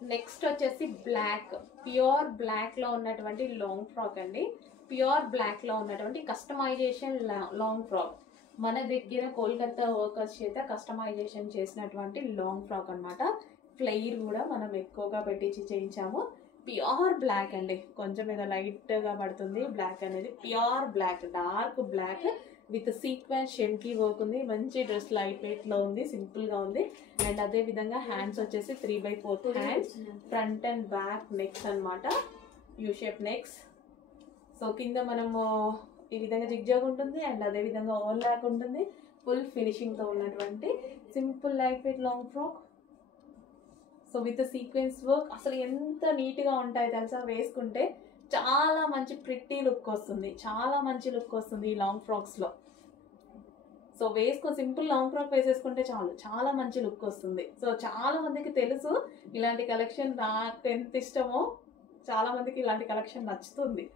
Next వచ్చేసి black, pure black లో ఉన్నటువంటి లాంగ్ ఫ్రాక్ అండి. ప్యూర్ బ్లాక్ లో ఉన్నటువంటి కస్టమైజేషన్ లాంగ్ ఫ్రాక్. మన దగ్గర కోల్కతా వర్కర్స్ చేత కస్టమైజేషన్ చేసినటువంటి లాంగ్ ఫ్రాక్ అన్నమాట. ఫ్లెయిర్ కూడా మనం ఎక్కువగా పెట్టించి చేయించాము. ప్యూర్ బ్లాక్ అండి, కొంచెం మీద లైట్ గా పడుతుంది బ్లాక్ అనేది. Pure black, dark black with sequence షెమ్కి వర్క్ ఉంది. మంచి డ్రెస్ లైట్ వెయిట్ లో ఉంది, సింపుల్ గా ఉంది. అండ్ అదే విధంగా హ్యాండ్స్ వచ్చేసి 3/4 hands, front and back next అన్నమాట, యూ షేప్ నెక్స్. సో కింద మనము ఈ విధంగా జిగ్జాగ్ ఉంటుంది అండ్ అదే విధంగా ఓవర్ ల్యాక్ ఉంటుంది. ఫుల్ ఫినిషింగ్ తో ఉన్నటువంటి simple light weight long frock. So with sequence work అసలు ఎంత నీట్ గా ఉంటాయి తెలుసా, వేసుకుంటే చాలా మంచి ప్రిట్టి లుక్ వస్తుంది, చాలా మంచి లుక్ వస్తుంది ఈ లాంగ్ ఫ్రాక్స్ లో. సో వేసుకో, సింపుల్ లాంగ్ ఫ్రాక్ వేసేసుకుంటే చాలు, చాలా మంచి లుక్ వస్తుంది. సో చాలా మందికి తెలుసు ఇలాంటి కలెక్షన్ నాకు ఎంత ఇష్టమో, చాలా మందికి ఇలాంటి కలెక్షన్ నచ్చుతుంది.